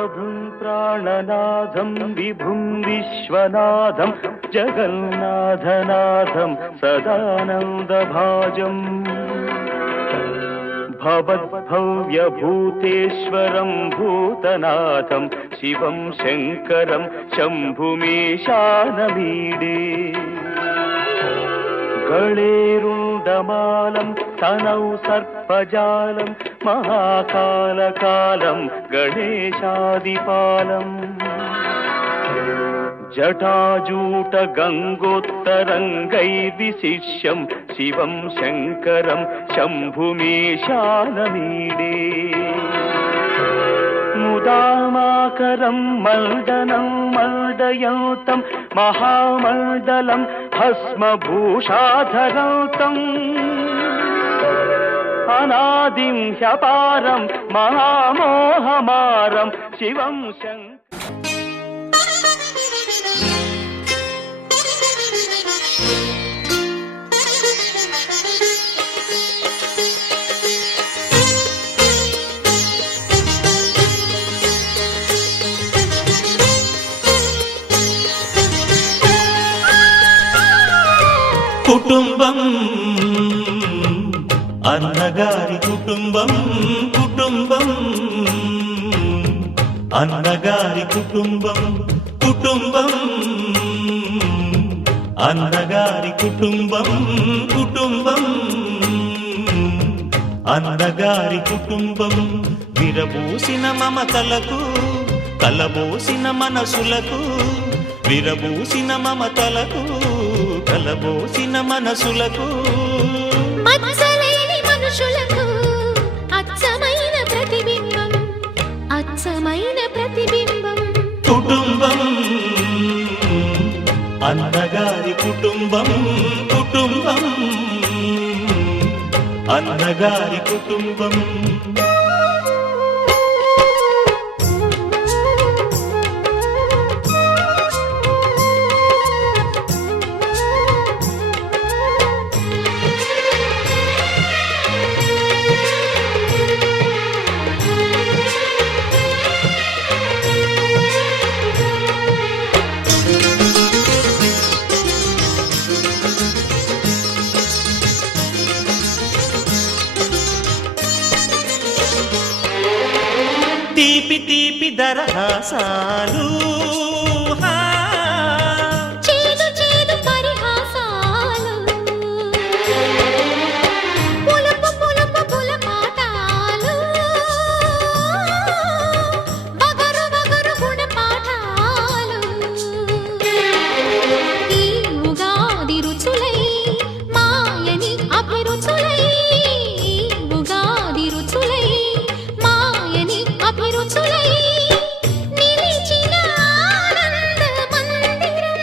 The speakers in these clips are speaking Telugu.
प्रभुं प्राणनाथं विभुं विश्वनाथं जगन्नाथनाथं सदानन्दभाजम् भवद्भव्यभूतेश्वरं भूतनाथं शिवं शङ्करं शम्भुमीशानमीडे गळेरुण्डमालं तनौ सर्पजालं महाकालकालं गणेशादिपालम् जटाजूटगङ्गोत्तरङ्गैर्विशिष्यं शिवं शङ्करं शम्भुमीशानमीडे मुदामाकरं मण्डनं मण्डयन्तं महामण्डलं भस्मभूषाधरन्तम् अनादिं ह्यपारं महामोहमारं शिवं शङ्करं కుటుంబం అన్నగారి కుటుంబం కుటుంబం అన్నగారి కుటుంబం కుటుంబం అన్నగారి కుటుంబం కుటుంబం అన్నగారి కుటుంబం విరబూసిన మమతలకు కలబోసిన మనసులకు విరబూసిన మమతలకు కలబోసిన మనసులకు మత్సలేని మనుషులకు అచ్చమైన ప్రతిబింబం అచ్చమైన ప్రతిబింబం కుటుంబం అన్నగారి కుటుంబం కుటుంబం అన్నగారి కుటుంబం తీపి తీపి దరహాసాలు చేదు చేదు పరిహాసాలు పులుపు పులుపు పులపాటాలు బగరు బగరు గుణపాఠాలు ఈ ఉగాది రుచులై మాయని అభిరుచులై ఉగాది రుచులై అభిరుచులై నిలిచిన ఆనంద మందిరం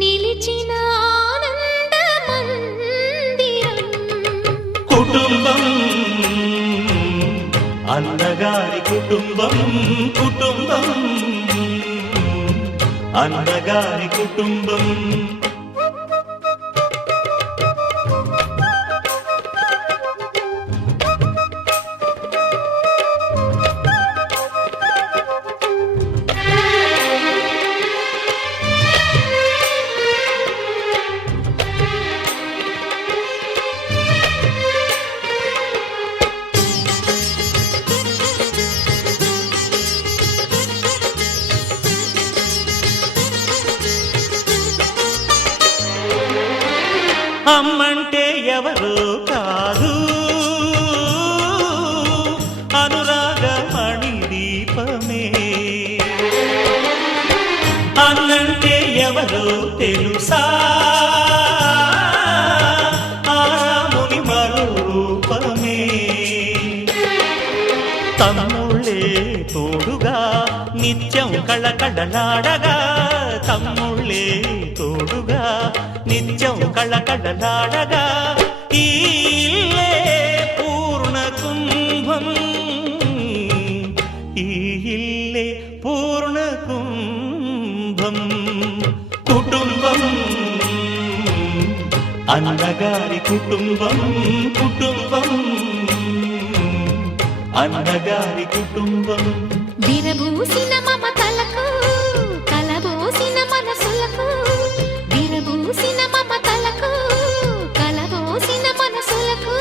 నిలిచిన ఆనంద మందిరం కుటుంబం అన్నగారి కుటుంబం కుటుంబం అన్నగారి కుటుంబం అమ్మంటే ఎవరో కాదు అనురాగమణి దీపమే అన్నంటే ఎవరో తెలుసా ఆరాముని మరో రూపమే తమ్ముళ్ళే తోడుగా నిత్యం కళకళలాడగా తమ్ముళ్ళే తోడుగా నిత్యం కళకళలాడగా ఈ ఇల్లే పూర్ణ కుంభం ఈ ఇల్లే పూర్ణ కుంభం కుటుంబం అన్నగారి కుటుంబం కుటుంబం అన్నగారి కుటుంబం విరబూసిన మమతలకు కలబోసిన మనసులకు విరబూసిన మమతలకు కలబోసిన మనసులకు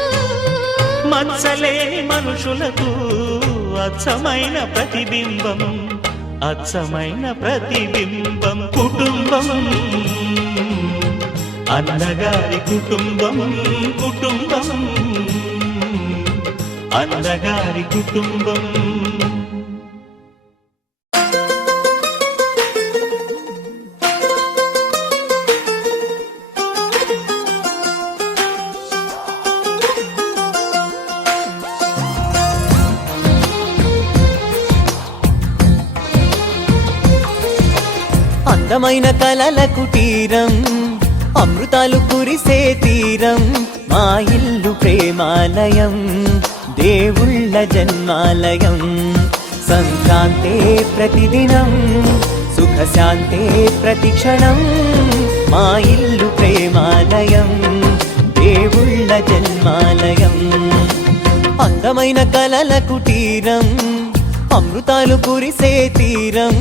మచ్చలేని మనుషులకు అచ్చమైన ప్రతిబింబం అచ్చమైన ప్రతిబింబం కుటుంబం అన్నగారి కుటుంబం కుటుంబం అన్నగారి కుటుంబం అందమైన కలల కుటీరం అమృతాలు కురిసే తీరం మా ఇల్లు ప్రేమాలయం దేవుళ్ళ జన్మాలయం సంక్రాంతే ప్రతిదినం సుఖశాంతే ప్రతిక్షణం మా ఇల్లు ప్రేమాలయం దేవుళ్ళ జన్మాలయం అందమైన కలల కుటీరం అమృతాలు కురిసే తీరం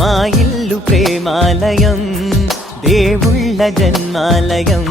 మా ఇల్లు ప్రేమాలయం దేవుళ్ళ జన్మాలయం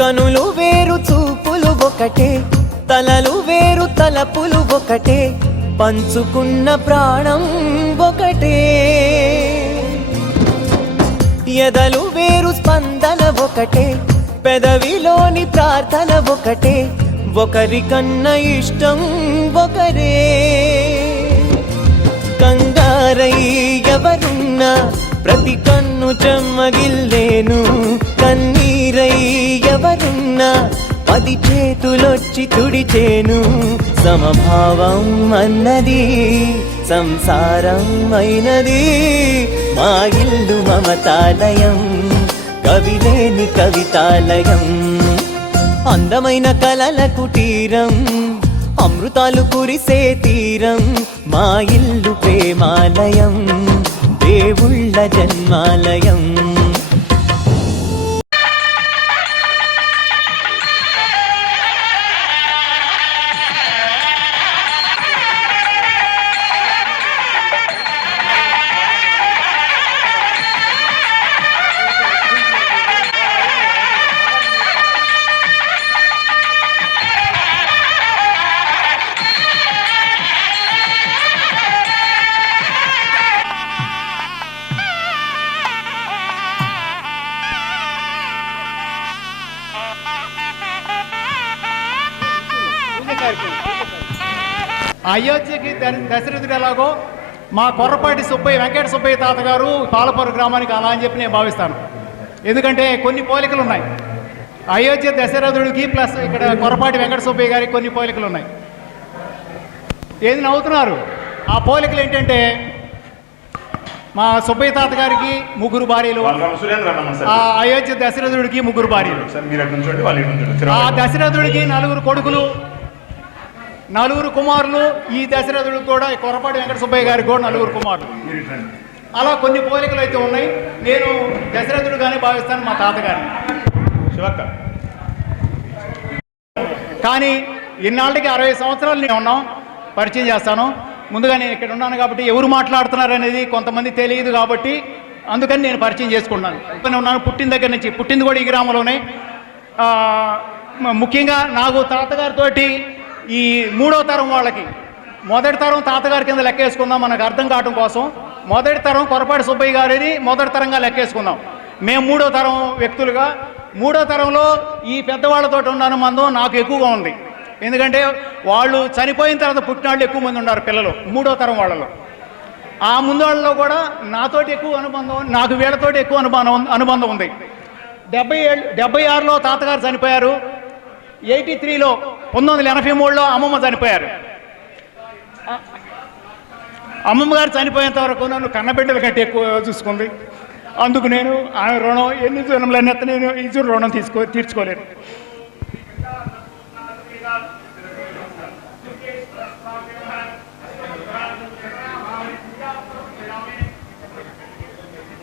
కనులు వేరు చూపులు ఒకటే తలలు వేరు తలపులు ఒకటే పంచుకున్న ప్రాణం ఒకటే ఎదలు వేరు స్పందన ఒకటే పెదవిలోని ప్రార్థన ఒకటే ఒకరికన్నా ఇష్టం ఒకరే కంగారై ఎవరున్నా ప్రతి కన్ను చెమ్మగిల్లేను కన్నీరై ఎవరున్నా 10 చేతులొచ్చి తుడిచేను సమభావం అన్నది సంసారం అయినది మా ఇల్లు మమతాలయం కవిలేని కవితాలయం అందమైన కలల కుటీరం అమృతాలు కురిసే తీరం మా ఇల్లు ప్రేమాలయం దేవుళ్ళ జన్మాలయం అయోధ్యకి దశరథుడు ఎలాగో మా కొర్రపాటి సుబ్బయ్య వెంకట సుబ్బయ్య తాతగారు పాలపూరు గ్రామానికి అలా అని చెప్పి నేను భావిస్తాను. ఎందుకంటే కొన్ని పోలికలు ఉన్నాయి. అయోధ్య దశరథుడికి ప్లస్ ఇక్కడ కొర్రపాటి వెంకట సుబ్బయ్య గారికి కొన్ని పోలికలు ఉన్నాయి. ఏది నవ్వుతున్నారు? ఆ పోలికలు ఏంటంటే మా సుబ్బయ్య తాత గారికి 3 భార్యలు, ఆ అయోధ్య దశరథుడికి 3 భార్యలు, ఆ దశరథుడికి 4 కొడుకులు, 4 కుమారులు. ఈ దశరథుడికి కూడా కొర్రపాటి వెంకట సుబ్బయ్య గారికి కూడా 4 కుమారులు. అలా కొన్ని పోలికలు అయితే ఉన్నాయి. నేను దశరథుడుగానే భావిస్తాను మా తాతగారిని. కానీ ఇన్నాళ్ళకి 60 సంవత్సరాలు నేను ఉన్నాం. పరిచయం చేస్తాను. ముందుగా నేను ఇక్కడ ఉన్నాను కాబట్టి ఎవరు మాట్లాడుతున్నారు అనేది కొంతమంది తెలియదు కాబట్టి అందుకని నేను పరిచయం చేసుకున్నాను. ఇక్కడ ఉన్నాను పుట్టిన దగ్గర నుంచి. పుట్టింది కూడా ఈ గ్రామంలోనే. ముఖ్యంగా నాకు తాతగారితోటి ఈ 3వ తరం వాళ్ళకి, మొదటి తరం తాతగారి కింద లెక్కేసుకుందాం మనకు అర్థం కావడం కోసం. మొదటి తరం కొర్రపాటి సుబ్బయ్య గారిని మొదటి తరంగా లెక్కేసుకుందాం. మేము 3వ తరం వ్యక్తులుగా. 3వ తరంలో ఈ పెద్దవాళ్ళతో ఉన్న అనుబంధం నాకు ఎక్కువగా ఉంది. ఎందుకంటే వాళ్ళు చనిపోయిన తర్వాత పుట్టిన వాళ్ళు ఎక్కువ మంది ఉన్నారు పిల్లలు 3వ తరం వాళ్ళలో. ఆ ముందు వాళ్ళలో కూడా నాతోటి ఎక్కువ అనుబంధం, నాకు వీళ్ళతోటి ఎక్కువ అనుబంధం ఉంది. 76లో తాతగారు చనిపోయారు. 83లో 1983లో అమ్మమ్మ చనిపోయారు. అమ్మమ్మ గారు చనిపోయేంత వరకు నన్ను కన్నబిడ్డల కంటే ఎక్కువ చూసుకుంది. అందుకు నేను ఆమె రుణం ఎన్ని జన్మలన్నీ నేను ఈ రుణం తీర్చుకోలేను.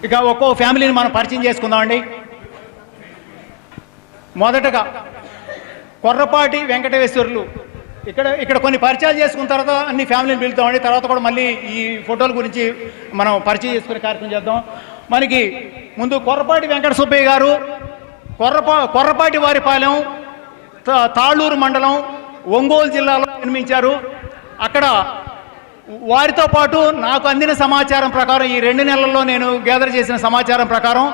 ఇక ఒక్కో ఫ్యామిలీని మనం పరిచయం చేసుకుందామండి. మొదటగా కొర్రపాటి వెంకటేశ్వర్లు. ఇక్కడ కొన్ని పరిచయాలు చేసుకున్న తర్వాత అన్ని ఫ్యామిలీని పిలుతామండి. తర్వాత కూడా మళ్ళీ ఈ ఫోటోల గురించి మనం పరిచయం చేసుకునే కార్యక్రమం చేద్దాం. మనకి ముందు కొర్రపాటి వెంకట సుబ్బయ్య గారు కొర్రపాటి వారిపాలెం తాళూరు మండలం ఒంగోలు జిల్లాలో జన్మించారు. అక్కడ వారితో పాటు నాకు అందిన సమాచారం ప్రకారం, ఈ 2 నెలల్లో నేను గ్యాదర్ చేసిన సమాచారం ప్రకారం,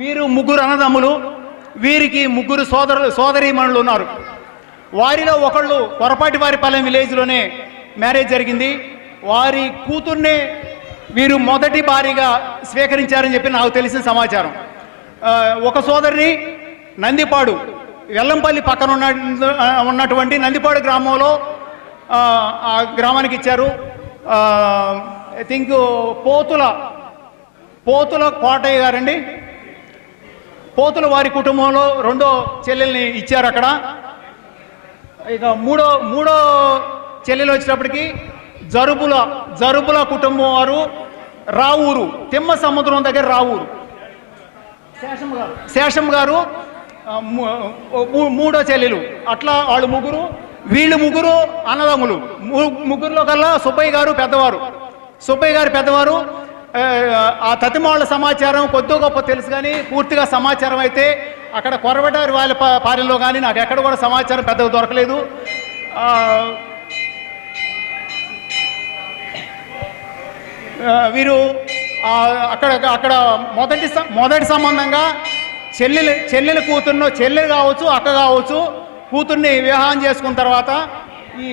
వీరు 3 అన్నదమ్ములు. వీరికి 3 సోదరీమణులు ఉన్నారు. వారిలో ఒకళ్ళు కొర్రపాటి వారిపాలెం విలేజ్లోనే మ్యారేజ్ జరిగింది. వారి కూతుర్నే వీరు మొదటి భార్యగా స్వీకరించారని చెప్పి నాకు తెలిసిన సమాచారం. ఒక సోదరిని నందిపాడు, వెల్లంపల్లి పక్కన ఉన్నటువంటి నందిపాడు గ్రామంలో ఆ గ్రామానికి ఇచ్చారు. ఐ థింక్ పోతుల కోటయ్య గారండి, పోతుల వారి కుటుంబంలో 2వ చెల్లెల్ని ఇచ్చారు అక్కడ. ఇక మూడో చెల్లెలు వచ్చేటప్పటికి జరుబుల కుటుంబం వారు రావూరు, తిమ్మ సముద్రం దగ్గర రావూరు. శేషం గారు 3వ చెల్లెలు. అట్లా వాళ్ళు 3. వీళ్ళు 3 అన్నదమ్ములు. 3లో కల్లా సుబ్బయ్య గారు పెద్దవారు. ఆ తతిమాళ్ళ సమాచారం కొద్ది గొప్ప తెలుసు, కానీ పూర్తిగా సమాచారం అయితే అక్కడ కొర్రపాటి వాళ్ళ పాలెంలో కానీ నాకు ఎక్కడ కూడా సమాచారం పెద్దగా దొరకలేదు. వీరు అక్కడ మొదటి సంబంధంగా చెల్లెలు కూతుర్ను, చెల్లెలు కావచ్చు అక్క కావచ్చు, కూతుర్ని వివాహం చేసుకున్న తర్వాత ఈ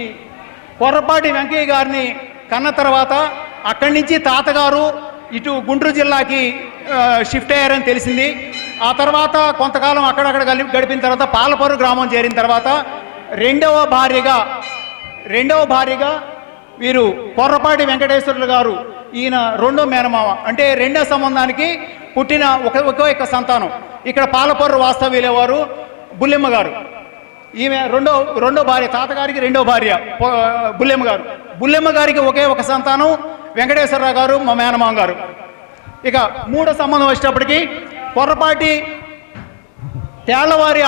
కొర్రపాటి వెంకయ్య గారిని కన్న తర్వాత అక్కడి నుంచి తాతగారు ఇటు గుంటూరు జిల్లాకి షిఫ్ట్ అయ్యారని తెలిసింది. ఆ తర్వాత కొంతకాలం అక్కడక్కడ గడిపిన తర్వాత పాలపర్రు గ్రామం చేరిన తర్వాత రెండవ భార్యగా వీరు కొర్రపాటి వెంకటేశ్వర్లు గారు, ఈయన 2వ మేనమామ, అంటే 2వ సంబంధానికి పుట్టిన ఒక్క సంతానం. ఇక్కడ పాలపర్రు వాస్తవ్యులేవారు బుల్లెమ్మ గారు. ఈమె రెండో భార్య, తాతగారికి 2వ భార్య బుల్లెమ్మ గారు. బుల్లెమ్మ గారికి ఒక సంతానం వెంకటేశ్వరరావు గారు, మా మేనమామ గారు. ఇక 3వ సంబంధం వచ్చేటప్పటికి కొర్రపాటి తేళ్లవారి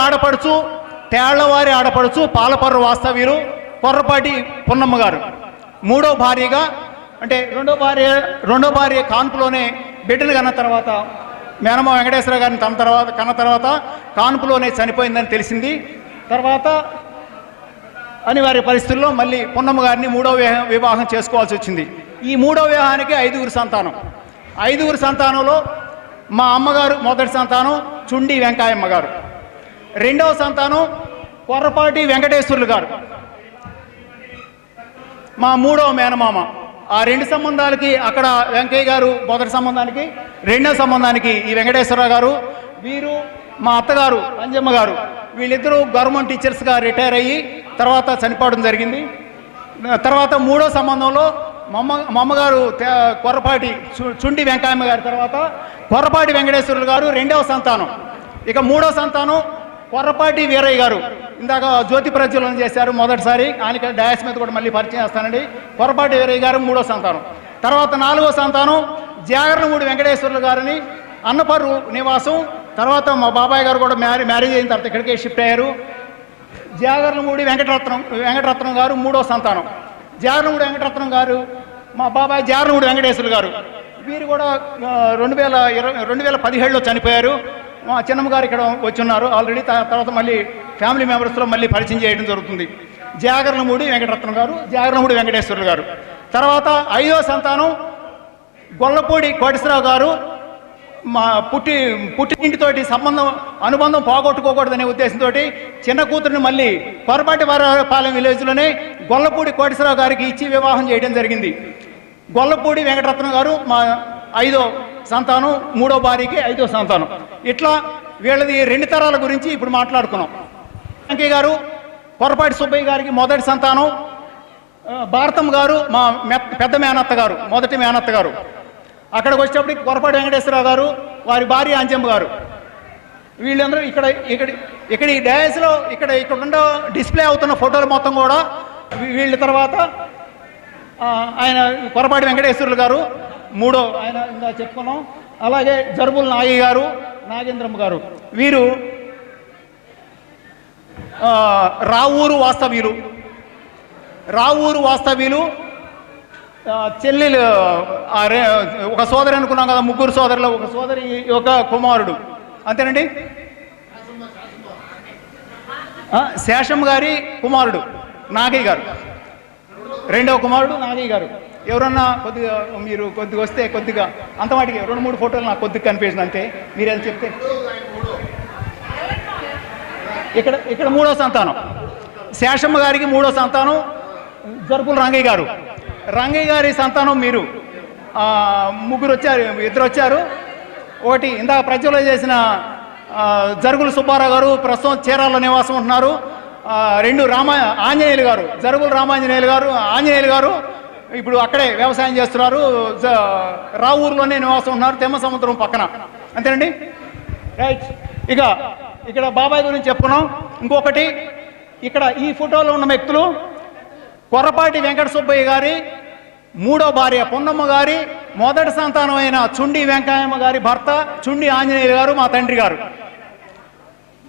ఆడపడుచు పాలపర్రు వాస్తవ్యులు కొర్రపాటి పున్నమ్మ గారు. 3వ భార్యగా, అంటే రెండో భార్య కాన్పులోనే బిడ్డను కన్న తర్వాత మేనమామ వెంకటేశ్వర గారిని కన్న తర్వాత కాన్పులోనే చనిపోయిందని తెలిసింది. తర్వాత అనివార్య పరిస్థితుల్లో మళ్ళీ పున్నమ్మ గారిని 3వ వివాహం చేసుకోవాల్సి వచ్చింది. ఈ 3వ వివాహానికి 5 సంతానం. 5 సంతానంలో మా అమ్మగారు మొదటి సంతానం చుండి వెంకాయమ్మ గారు. 2వ సంతానం కొర్రపాటి వెంకటేశ్వర్లు గారు, మా 3వ మేనమామ. ఆ 2 సంబంధాలకి అక్కడ వెంకయ్య గారు మొదటి సంబంధానికి, 2వ సంబంధానికి ఈ వెంకటేశ్వరరావు గారు. వీరు మా అత్తగారు అంజమ్మ గారు. వీళ్ళిద్దరూ గవర్నమెంట్ టీచర్స్గా రిటైర్ అయ్యి తర్వాత చనిపోవడం జరిగింది. తర్వాత 3వ సంబంధంలో మా అమ్మగారు కొర్రపాటి చుండి వెంకయ్యమ్మ గారి తర్వాత కొర్రపాటి వెంకటేశ్వర్లు గారు 2వ సంతానం. ఇక 3వ సంతానం కొర్రపాటి వీరయ్య గారు. ఇందాక జ్యోతి ప్రజ్వలన చేశారు మొదటిసారి, ఆయనకి డయాస్ మీద కూడా మళ్ళీ పరిచయం చేస్తానండి. కొర్రపాటి వీరయ్య గారు 3వ సంతానం. తర్వాత 4వ సంతానం జాగర్లమూడి వెంకటేశ్వర్లు గారిని, అన్నపర్రు నివాసం. తర్వాత మా బాబాయ్ గారు కూడా మ్యారేజ్ అయిన తర్వాత ఇక్కడికే షిఫ్ట్ అయ్యారు. జాగర్లమూడి వెంకటరత్నం గారు 3వ సంతానం. జాగర్లమూడి వెంకటరత్నం గారు మా బాబాయ్ జాగర్లమూడి వెంకటేశ్వర్లు గారు. వీరు కూడా 2017లో చనిపోయారు. మా చిన్నమ్మ గారు ఇక్కడ వచ్చి ఉన్నారు ఆల్రెడీ. తర్వాత మళ్ళీ ఫ్యామిలీ మెంబర్స్లో మళ్ళీ పరిచయం చేయడం జరుగుతుంది. జాగర్లమూడి వెంకటరత్నం గారు, జాగర్లమూడి వెంకటేశ్వర్లు గారు. తర్వాత 5వ సంతానం గొల్లపూడి కోటేశ్వరరావు గారు. మా పుట్టింటితోటి అనుబంధం పోగొట్టుకోకూడదనే ఉద్దేశంతో చిన్న కూతురిని మళ్ళీ కొర్రపాటి వారిపాలెం విలేజ్లోనే గొల్లపూడి కోటేశ్వరరావు గారికి ఇచ్చి వివాహం చేయడం జరిగింది. గొల్లపూడి వెంకటరత్నం గారు మా 5వ సంతానం, 3వ భార్యకి 5వ సంతానం. ఇట్లా వీళ్ళది 2 తరాల గురించి ఇప్పుడు మాట్లాడుకున్నాం. వెంకయ్య గారు కొరపాటి సుబ్బయ్య గారికి మొదటి సంతానం, భారతమ్మ గారు మా పెద్ద మేనత్త గారు, మొదటి మేనత్త గారు. అక్కడికి వచ్చేటప్పటికి కొరపాటి వెంకటేశ్వరరావు గారు, వారి భార్య అంజమ్మ గారు. వీళ్ళందరూ ఇక్కడ ఈ డ్యాన్స్లో ఇక్కడ ఉన్న డిస్ప్లే అవుతున్న ఫోటోలు మొత్తం కూడా వీళ్ళ తర్వాత ఆయన కొరపాటి వెంకటేశ్వరులు గారు 3వ ఆయన ఇంకా చెప్పుకున్నాం. అలాగే జరుబుల నాగి గారు, నాగేంద్రమ్మ గారు. వీరు రావూరు వాస్తవ్యులు. చెల్లెలు ఒక సోదరి అనుకున్నాం కదా, 3 సోదరులు, ఒక సోదరి, ఒక కుమారుడు. అంతేనండి. శేషం గారి కుమారుడు నాగయ్య గారు, 2వ కుమారుడు నాగయ్య గారు. ఎవరన్నా మీరు కొద్దిగా వస్తే కొద్దిగా అంత వాటికి 2-3 ఫోటోలు నాకు కొద్దిగా కనిపించింది అంతే. మీరేం చెప్తే ఇక్కడ 3వ సంతానం శేషమ్మ గారికి, 3వ సంతానం జరుపుల రంగయ్య గారు. రంగయ్య గారి సంతానం మీరు 3 వచ్చారు, 2 వచ్చారు. ఒకటి ఇందాక ప్రజలో చేసిన జరుగుల సుబ్బారావు గారు, ప్రస్తుతం చీరాల్లో నివాసం ఉంటున్నారు. 2 ఆంజనేయులు గారు, జరుగుల ఆంజనేయులు గారు ఇప్పుడు అక్కడే వ్యవసాయం చేస్తున్నారు. రావూరులోనే నివాసం ఉన్నారు, తెమ్మ సముద్రం పక్కన. అంతేనండి. రైట్. ఇక్కడ బాబాయ్ గురించి చెప్పుకున్నాం. ఇంకొకటి ఇక్కడ ఈ ఫోటోలో ఉన్న వ్యక్తులు కొరపాటి వెంకట సుబ్బయ్య గారి 3వ భార్య పున్నమ్మ గారి మొదటి సంతానమైన చుండి వెంకయ్యమ్మ గారి భర్త చుండి ఆంజనేయులు గారు, మా తండ్రి గారు.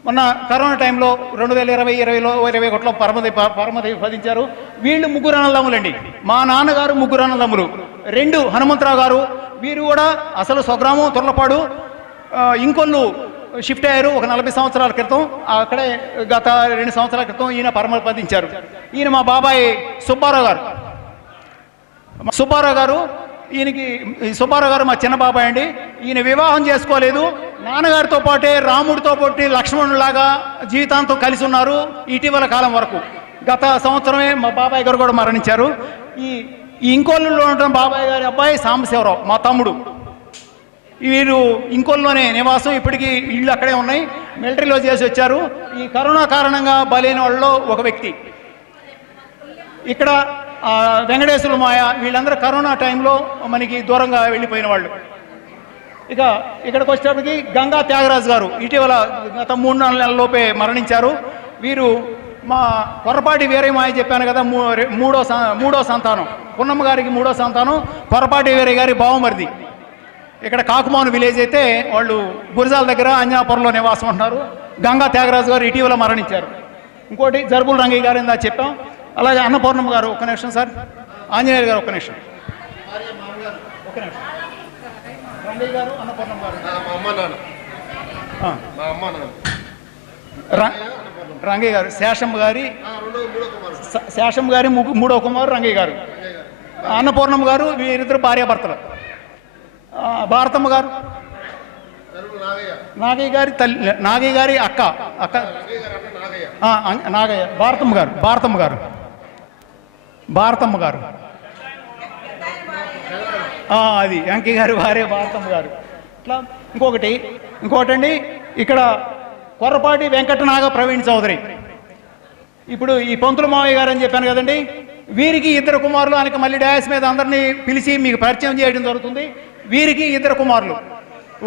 మొన్న కరోనా టైంలో 2020-21లో పరమతి పదించారు. వీళ్ళు 3 అన్నదమ్ములండి. మా నాన్నగారు 3 అన్నదమ్ములు. 2 హనుమంతరావు గారు, వీరు కూడా అసలు స్వగ్రామం తుర్లపాడు, ఇంకొల్లు షిఫ్ట్ అయ్యారు ఒక 40 సంవత్సరాల క్రితం. అక్కడే గత 2 సంవత్సరాల క్రితం ఈయన పరమపదించారు. ఈయన మా బాబాయ్ సుబ్బారావు గారు. సుబ్బారావు గారు మా చిన్న బాబాయ్ అండి. ఈయన వివాహం చేసుకోలేదు. నాన్నగారితో పాటే రాముడితో పాటు లక్ష్మణులాగా జీవితాంతం కలిసి ఉన్నారు ఇటీవల కాలం వరకు. గత సంవత్సరమే మా బాబాయ్ గారు కూడా మరణించారు. ఈ ఇంకోళ్ళలో ఉంటున్న బాబాయ్ గారి అబ్బాయి సాంబశివరావు మా తమ్ముడు. వీరు ఇంకోల్లోనే నివాసం, ఇప్పటికీ ఇళ్ళు అక్కడే ఉన్నాయి. మిలిటరీలో చేసి వచ్చారు. ఈ కరోనా కారణంగా బలైన వాళ్ళలో ఒక వ్యక్తి. ఇక్కడ వెంకటేశ్వర మాయ, వీళ్ళందరూ కరోనా టైంలో మనకి దూరంగా వెళ్ళిపోయిన వాళ్ళు. ఇక్కడికి వచ్చేటప్పటికి గంగా త్యాగరాజు గారు ఇటీవల గత 3-4 నెలలలోపే మరణించారు. వీరు మా కొరపాటి వీరయ్య మాయ చెప్పాను కదా, 3వ సంతానం. పున్నమ్మ గారికి 3వ సంతానం, కొరపాటి వీరయ్య గారి బావమరిది. ఇక్కడ కాకుమాను విలేజ్ అయితే వాళ్ళు గురజాల దగ్గర అంజనాపురంలో నివాసం ఉంటున్నారు. గంగా త్యాగరాజు గారు ఇటీవల మరణించారు. ఇంకోటి జరుబుల రంగయ్య గారు ఇందా చెప్పాం. అలాగే అన్నపూర్ణమ్మ గారు, ఒక్క నిమిషం సార్, ఆంజనేయులు గారు ఒక్క నిమిషం, రంగయ్య గారు, అన్నపూర్ణమ్మ గారు, రంగయ్య గారు, శేషమ్మ గారి 3వ కుమారు రంగయ్య గారు, అన్నపూర్ణమ్మ గారు, వీరిద్దరు భార్యాభర్తలు. భారతమ్మ గారు నాగయ్య గారి తల్లి, నాగయ్య గారి అక్క నాగయ్య, భారతమ్మ గారు అది వెంకయ్య గారి భార్య భారతమ్మ గారు. ఇట్లా ఇంకోటండి ఇక్కడ కొర్రపాటి వెంకటనాగ ప్రవీణ్ చౌదరి. ఇప్పుడు ఈ పంతుల మావయ్య గారు అని చెప్పాను కదండి, వీరికి 2 కుమారులు. ఆయనకి మళ్ళీ డాయస్ మీద అందరినీ పిలిచి మీకు పరిచయం చేయడం జరుగుతుంది. వీరికి 2 కుమారులు.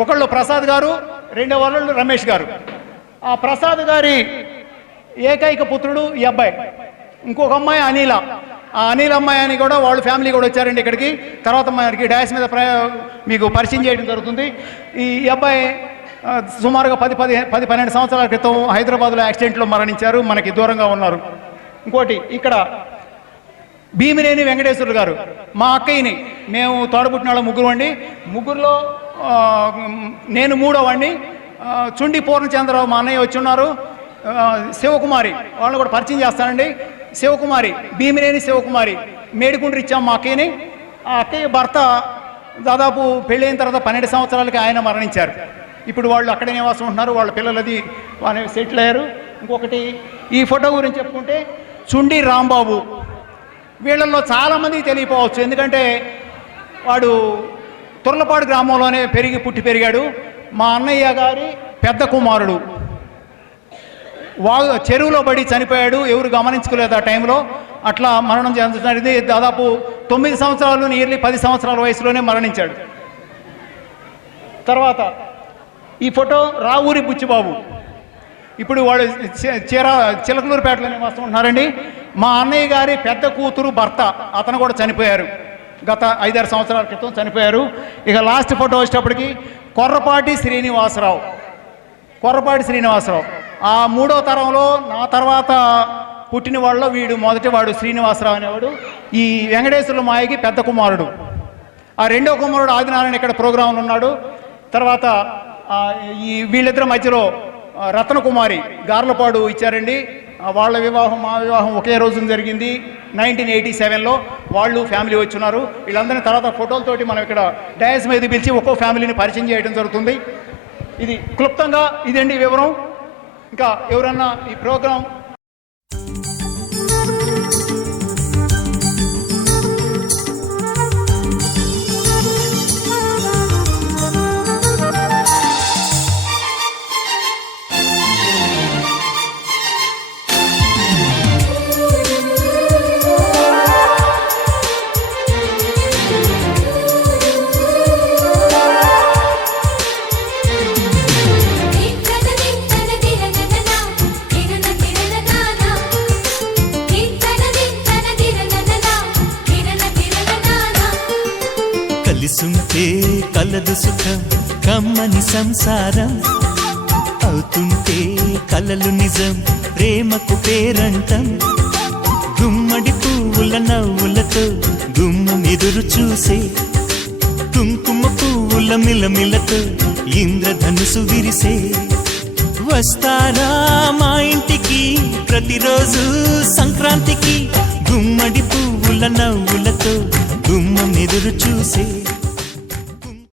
ఒకళ్ళు ప్రసాద్ గారు, 2వ వాళ్ళు రమేష్ గారు. ఆ ప్రసాద్ గారి ఏకైక పుత్రుడు ఈ అబ్బాయి. ఇంకొక అమ్మాయి అనిల. ఆ అనిల్ అమ్మాయి అని కూడా వాళ్ళ ఫ్యామిలీ కూడా వచ్చారండి ఇక్కడికి. తర్వాత మనకి డాయస్ మీద మీకు పరిచయం చేయడం జరుగుతుంది. ఈ అబ్బాయి సుమారుగా 10-12 సంవత్సరాల క్రితం హైదరాబాద్లో యాక్సిడెంట్లో మరణించారు, మనకి దూరంగా ఉన్నారు. ఇంకోటి ఇక్కడ భీమినేని వెంకటేశ్వరులు గారు, మా అక్కయ్యని. మేము తోడబుట్టిన వాళ్ళ 3 అండి. 3లో నేను 3వ వాడిని. చుండి పూర్ణచంద్రరావు మా అన్నయ్య వచ్చి ఉన్నారు. శివకుమారి, వాళ్ళని కూడా పరిచయం చేస్తానండి. శివకుమారి, భీమినేని శివకుమారి, మేడికుండ్రి ఇచ్చాం మా అక్కయ్యని. ఆ అక్కయ్య భర్త దాదాపు పెళ్ళైన తర్వాత 12 సంవత్సరాలకి ఆయన మరణించారు. ఇప్పుడు వాళ్ళు అక్కడే నివాసం ఉంటున్నారు. వాళ్ళ పిల్లలది వాళ్ళు సెటిల్ అయ్యారు. ఇంకొకటి ఈ ఫోటో గురించి చెప్పుకుంటే చుండి రాంబాబు. వీళ్ళల్లో చాలామందికి తెలియపోవచ్చు, ఎందుకంటే వాడు తుర్లపాడు గ్రామంలోనే పుట్టి పెరిగాడు. మా అన్నయ్య గారి పెద్ద కుమారుడు. చెరువులో పడి చనిపోయాడు, ఎవరు గమనించుకోలేదు ఆ టైంలో. అట్లా మరణం చెందుతున్నది. దాదాపు 9 సంవత్సరాలు, నియర్లీ 10 సంవత్సరాల వయసులోనే మరణించాడు. తర్వాత ఈ ఫోటో రావూరి బుచ్చిబాబు. ఇప్పుడు వాడు చిలకలూరుపేటలో నివాసం. మా అన్నయ్య గారి పెద్ద కూతురు భర్త, అతను కూడా చనిపోయారు. గత 5-6 సంవత్సరాల క్రితం చనిపోయారు. ఇక లాస్ట్ ఫోటో వచ్చేటప్పటికి కొర్రపాటి శ్రీనివాసరావు. ఆ 3వ తరంలో నా తర్వాత పుట్టిన వాళ్ళలో వీడు మొదటివాడు. శ్రీనివాసరావు అనేవాడు ఈ వెంకటేశ్వర్ల మాయకి పెద్ద కుమారుడు. ఆ 2వ కుమారుడు ఆదినారాయణ ఇక్కడ ప్రోగ్రాంలో ఉన్నాడు. తర్వాత ఈ వీళ్ళిద్దరి మధ్యలో రత్నకుమారి గార్లపాడు ఇచ్చారండి. వాళ్ళ వివాహం మా వివాహం ఒకే రోజున జరిగింది 1987లో. వాళ్ళు ఫ్యామిలీ వచ్చున్నారు. వీళ్ళందరినీ తర్వాత ఫోటోలతోటి మనం ఇక్కడ డయాస్ మీద పిలిచి ఒక్కో ఫ్యామిలీని పరిచయం చేయడం జరుగుతుంది. ఇది క్లుప్తంగా ఇదండి వివరం. ఇంకా ఎవరన్నా ఈ ప్రోగ్రాం కలిసుంటే కలదు సుఖం, కమ్మని సంసారం అవుతుంటే కలలు నిజం, ప్రేమకు పేరంటం. గుమ్మడి పువ్వుల నవ్వులతో గుమ్మం ఎదురు చూసే, కుంకుమ పువ్వుల మిలమిలతో ఇంద్రధనుసు విరిసే. వస్తారా మా ఇంటికి ప్రతిరోజు సంక్రాంతికి, గుమ్మడి పువ్వుల నవ్వులతో గుమ్మం ఎదురు చూసే.